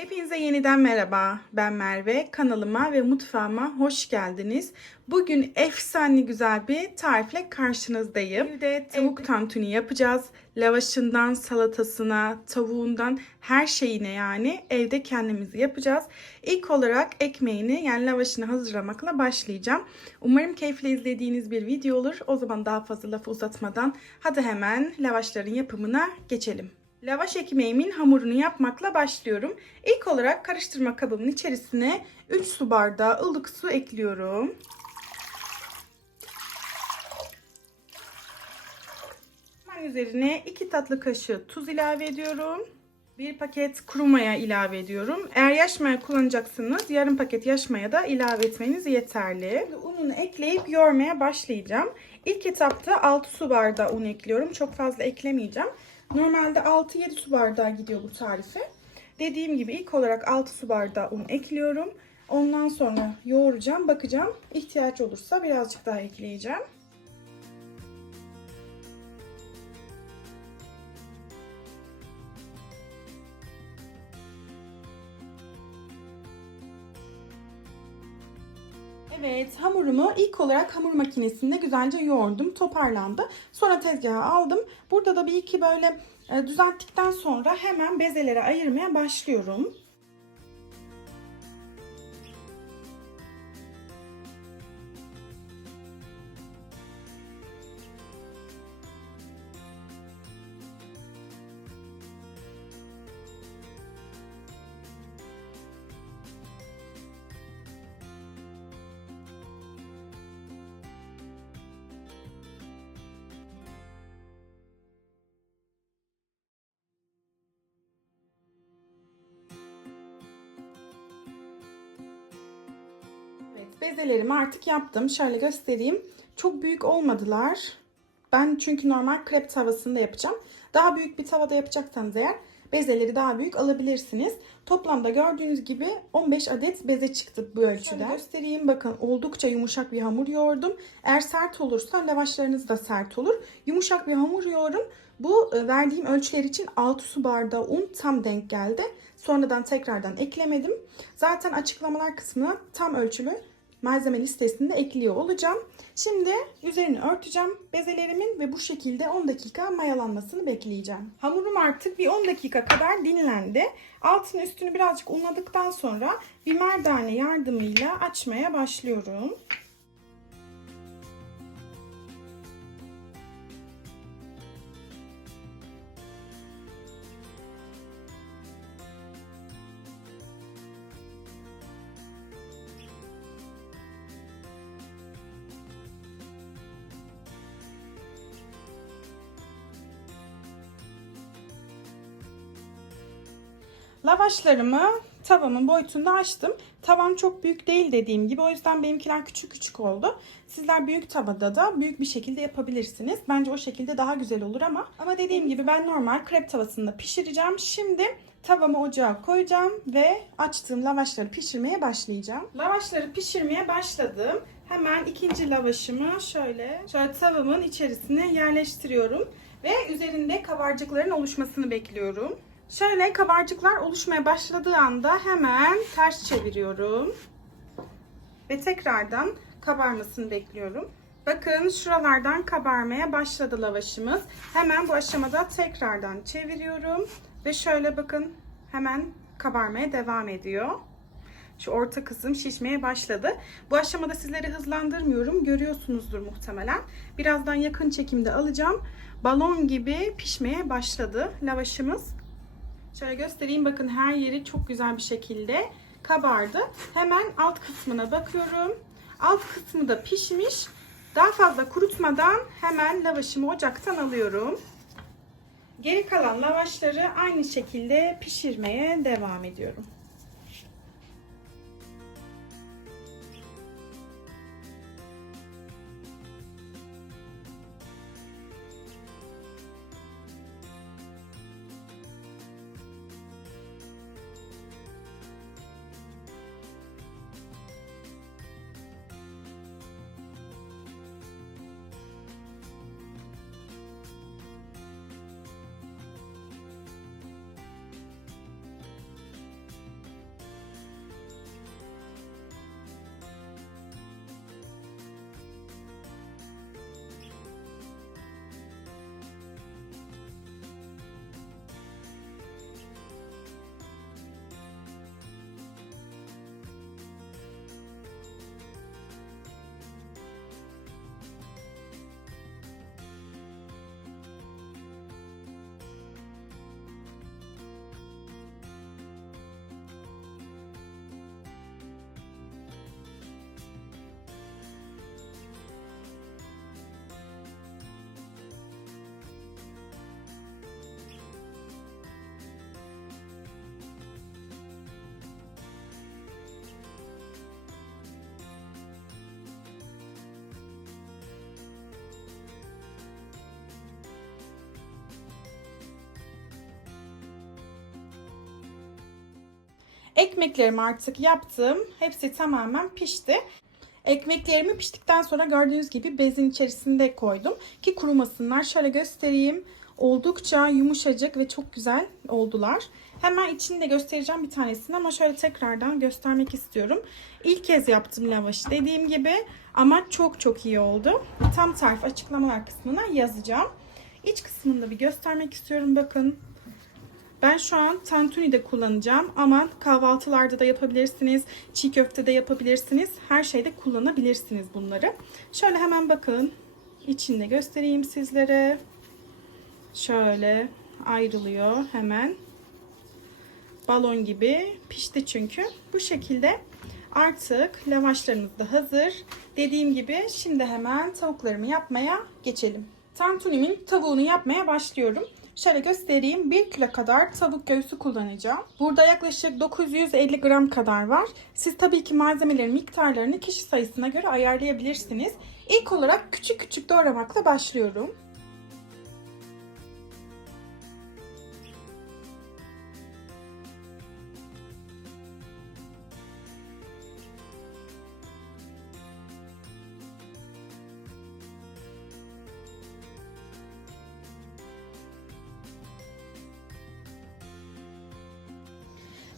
Hepinize yeniden merhaba. Ben Merve. Kanalıma ve mutfağıma hoş geldiniz. Bugün efsane güzel bir tarifle karşınızdayım. Evde tavuk tantuni yapacağız. Lavaşından salatasına, tavuğundan her şeyine yani evde kendimizi yapacağız. İlk olarak ekmeğini yani lavaşını hazırlamakla başlayacağım. Umarım keyifle izlediğiniz bir video olur. O zaman daha fazla lafı uzatmadan hadi hemen lavaşların yapımına geçelim. Lavaş ekmeğimin hamurunu yapmakla başlıyorum. İlk olarak karıştırma kabımın içerisine 3 su bardağı ılık su ekliyorum. Hemen üzerine 2 tatlı kaşığı tuz ilave ediyorum. 1 paket kuru maya ilave ediyorum. Eğer yaş maya kullanacaksanız yarım paket yaş maya da ilave etmeniz yeterli. Ununu ekleyip yoğurmaya başlayacağım. İlk etapta 6 su bardağı un ekliyorum. Çok fazla eklemeyeceğim. Normalde 6-7 su bardağı gidiyor bu tarife. Dediğim gibi ilk olarak 6 su bardağı un ekliyorum. Ondan sonra yoğuracağım, bakacağım. İhtiyaç olursa birazcık daha ekleyeceğim. Evet hamurumu ilk olarak hamur makinesinde güzelce yoğurdum. Toparlandı. Sonra tezgaha aldım. Burada da bir iki böyle e, düzelttikten sonra hemen bezelere ayırmaya başlıyorum. Bezelerimi artık yaptım. Şöyle göstereyim. Çok büyük olmadılar. Ben çünkü normal krep tavasında yapacağım. Daha büyük bir tavada yapacaksanız eğer bezeleri daha büyük alabilirsiniz. Toplamda gördüğünüz gibi 15 adet beze çıktı bu ölçüde. Şöyle göstereyim bakın oldukça yumuşak bir hamur yoğurdum. Eğer sert olursa lavaşlarınız da sert olur. Yumuşak bir hamur yoğurum. Bu e, verdiğim ölçüler için 6 su bardağı un tam denk geldi. Sonradan tekrardan eklemedim. Zaten açıklamalar kısmına tam ölçülü malzeme listesinde ekliyor olacağım. Şimdi üzerini örteceğim bezelerimin ve bu şekilde 10 dakika mayalanmasını bekleyeceğim. Hamurum artık bir 10 dakika kadar dinlendi. Altını üstünü birazcık unladıktan sonra bir merdane yardımıyla açmaya başlıyorum. Lavaşlarımı tavamın boyutunda açtım. Tavam çok büyük değil dediğim gibi. O yüzden benimkiler küçük küçük oldu. Sizler büyük tavada da büyük bir şekilde yapabilirsiniz. Bence o şekilde daha güzel olur ama. Ama dediğim gibi ben normal krep tavasında pişireceğim. Şimdi tavamı ocağa koyacağım ve açtığım lavaşları pişirmeye başlayacağım. Lavaşları pişirmeye başladım. Hemen ikinci lavaşımı şöyle şöyle tavamın içerisine yerleştiriyorum ve üzerinde kabarcıkların oluşmasını bekliyorum. Şöyle kabarcıklar oluşmaya başladığı anda hemen ters çeviriyorum. Ve tekrardan kabarmasını bekliyorum. Bakın şuralardan kabarmaya başladı lavaşımız. Hemen bu aşamada tekrardan çeviriyorum. Ve şöyle bakın hemen kabarmaya devam ediyor. Şu orta kısım şişmeye başladı. Bu aşamada sizleri hızlandırmıyorum. Görüyorsunuzdur muhtemelen. Birazdan yakın çekimde alacağım. Balon gibi pişmeye başladı lavaşımız. Şöyle göstereyim bakın her yeri çok güzel bir şekilde kabardı. Hemen alt kısmına bakıyorum. Alt kısmı da pişmiş. Daha fazla kurutmadan hemen lavaşımı ocaktan alıyorum. Geri kalan lavaşları aynı şekilde pişirmeye devam ediyorum. Ekmeklerimi artık yaptım. Hepsi tamamen pişti. Ekmeklerimi piştikten sonra gördüğünüz gibi bezin içerisinde koydum ki kurumasınlar. Şöyle göstereyim. Oldukça yumuşacık ve çok güzel oldular. Hemen içini de göstereceğim bir tanesini ama şöyle tekrardan göstermek istiyorum. İlk kez yaptım lavaşı dediğim gibi ama çok çok iyi oldu. Tam tarif açıklamalar kısmına yazacağım. İç kısmını da bir göstermek istiyorum. Bakın ben şu an tantuni de kullanacağım ama kahvaltılarda da yapabilirsiniz, çiğ köfte de yapabilirsiniz. Her şeyde kullanabilirsiniz bunları. Şöyle hemen bakın. İçinde göstereyim sizlere. Şöyle ayrılıyor hemen. Balon gibi pişti çünkü. Bu şekilde artık lavaşlarımız da hazır. Dediğim gibi şimdi hemen tavuklarımı yapmaya geçelim. Tantunimin tavuğunu yapmaya başlıyorum. Şöyle göstereyim. 1 kilo kadar tavuk göğsü kullanacağım. Burada yaklaşık 950 gram kadar var. Siz tabii ki malzemelerin miktarlarını kişi sayısına göre ayarlayabilirsiniz. İlk olarak küçük küçük doğramakla başlıyorum.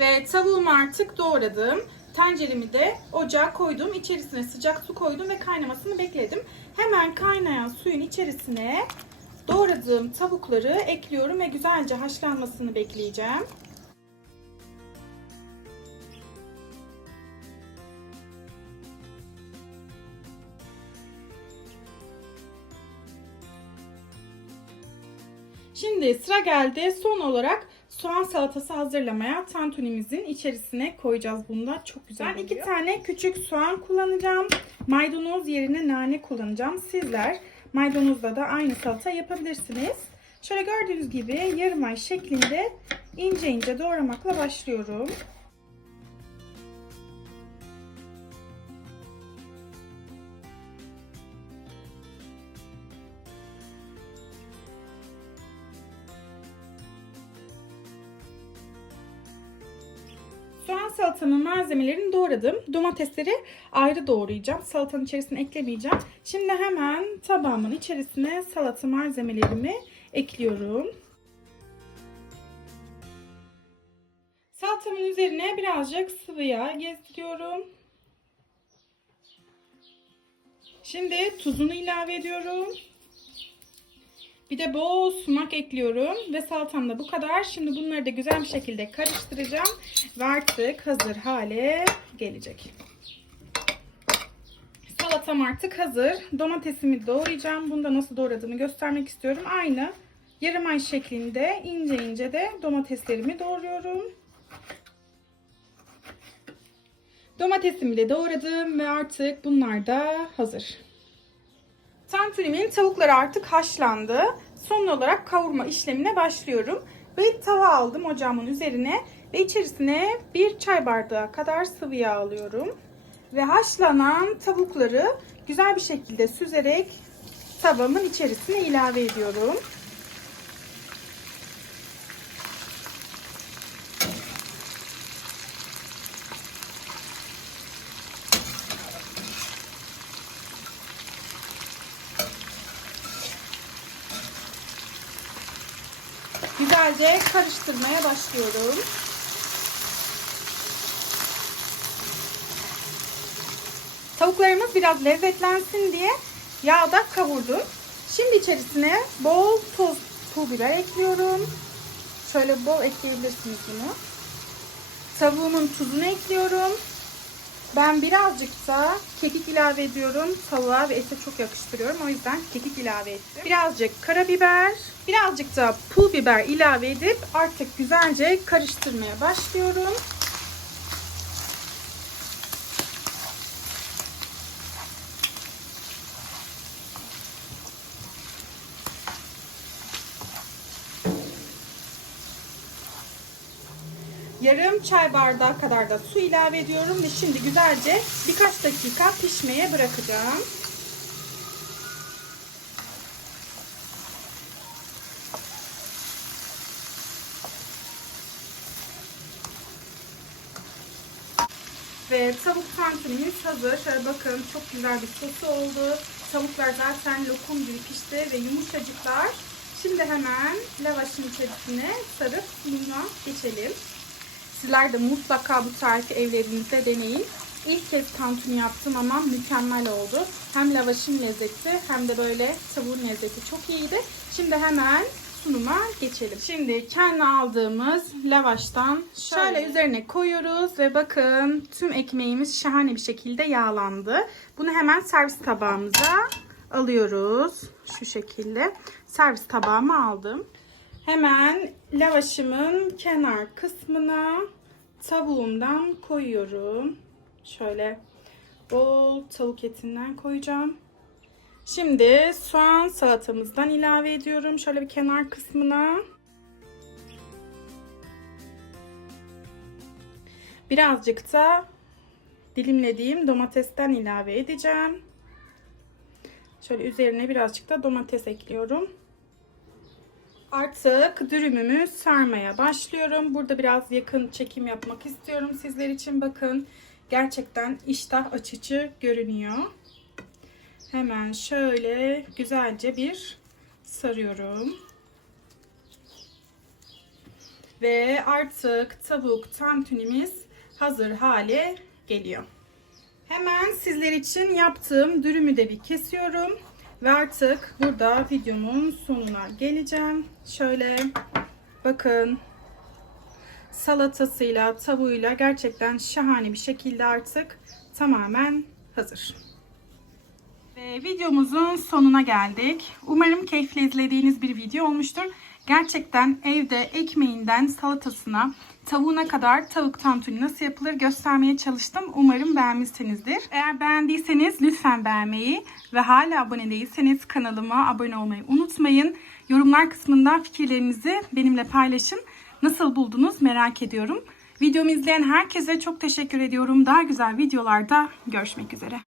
Ve tavuğumu artık doğradım. Tenceremi de ocağa koydum. İçerisine sıcak su koydum ve kaynamasını bekledim. Hemen kaynayan suyun içerisine doğradığım tavukları ekliyorum ve güzelce haşlanmasını bekleyeceğim. Şimdi sıra geldi son olarak soğan salatası hazırlamaya tantunimizin içerisine koyacağız bunda. Çok güzel Ben iki tane küçük soğan kullanacağım. Maydanoz yerine nane kullanacağım. Sizler maydanozla da aynı salata yapabilirsiniz. Şöyle gördüğünüz gibi yarım ay şeklinde ince ince doğramakla başlıyorum. Soğan salatamın malzemelerini doğradım. Domatesleri ayrı doğrayacağım. Salatanın içerisine eklemeyeceğim. Şimdi hemen tabağımın içerisine salata malzemelerimi ekliyorum. Salatamın üzerine birazcık sıvı yağ gezdiriyorum. Şimdi tuzunu ilave ediyorum. Bir de bol sumak ekliyorum ve salatam da bu kadar. Şimdi bunları da güzel bir şekilde karıştıracağım ve artık hazır hale gelecek. Salatam artık hazır. Domatesimi doğrayacağım. Bunu da nasıl doğradığımı göstermek istiyorum. Aynı yarım ay şeklinde ince ince de domateslerimi doğruyorum. Domatesimi de doğradım ve artık bunlar da hazır. Tantunimin tavukları artık haşlandı. Son olarak kavurma işlemine başlıyorum. Bir tava aldım ocağımın üzerine ve içerisine bir çay bardağı kadar sıvı yağ alıyorum. Ve haşlanan tavukları güzel bir şekilde süzerek tavamın içerisine ilave ediyorum. Güzelce karıştırmaya başlıyorum. Tavuklarımız biraz lezzetlensin diye yağda kavurdum. Şimdi içerisine bol tuz, pul biber ekliyorum. Şöyle bol ekleyebilirsiniz bunu. Tavuğumun tuzunu ekliyorum. Ben birazcık da kekik ilave ediyorum. Tavuğa ve ete çok yakıştırıyorum. O yüzden kekik ilave ettim. Birazcık karabiber, birazcık da pul biber ilave edip artık güzelce karıştırmaya başlıyorum. Yarım çay bardağı kadar da su ilave ediyorum ve şimdi güzelce birkaç dakika pişmeye bırakacağım. Ve tavuk tantunimiz hazır. Şöyle bakın çok güzel bir sosu oldu. Tavuklar zaten lokum gibi pişti ve yumuşacıklar. Şimdi hemen lavaşın içerisine sarıp sunuma geçelim. Sizler de mutlaka bu tarifi evlerinizde deneyin. İlk kez tantuni yaptım ama mükemmel oldu. Hem lavaşın lezzeti hem de böyle tavuğun lezzeti çok iyiydi. Şimdi hemen sunuma geçelim. Şimdi kendi aldığımız lavaştan şöyle üzerine koyuyoruz ve bakın tüm ekmeğimiz şahane bir şekilde yağlandı. Bunu hemen servis tabağımıza alıyoruz. Şu şekilde servis tabağıma aldım. Hemen lavaşımın kenar kısmına tavuğumdan koyuyorum. Şöyle bol tavuk etinden koyacağım. Şimdi soğan salatamızdan ilave ediyorum. Şöyle bir kenar kısmına. Birazcık da dilimlediğim domatesten ilave edeceğim. Şöyle üzerine birazcık da domates ekliyorum. Artık dürümümü sarmaya başlıyorum. Burada biraz yakın çekim yapmak istiyorum sizler için. Bakın gerçekten iştah açıcı görünüyor. Hemen şöyle güzelce bir sarıyorum. Ve artık tavuk tantunimiz hazır hale geliyor. Hemen sizler için yaptığım dürümü de bir kesiyorum. Ve artık burada videomun sonuna geleceğim. Şöyle bakın salatasıyla tavuğuyla gerçekten şahane bir şekilde artık tamamen hazır. Ve videomuzun sonuna geldik. Umarım keyifle izlediğiniz bir video olmuştur. Gerçekten evde ekmeğinden salatasına, tavuğuna kadar tavuk tantuni nasıl yapılır göstermeye çalıştım. Umarım beğenmişsinizdir. Eğer beğendiyseniz lütfen beğenmeyi ve hala abone değilseniz kanalıma abone olmayı unutmayın. Yorumlar kısmında fikirlerinizi benimle paylaşın. Nasıl buldunuz merak ediyorum. Videomu izleyen herkese çok teşekkür ediyorum. Daha güzel videolarda görüşmek üzere.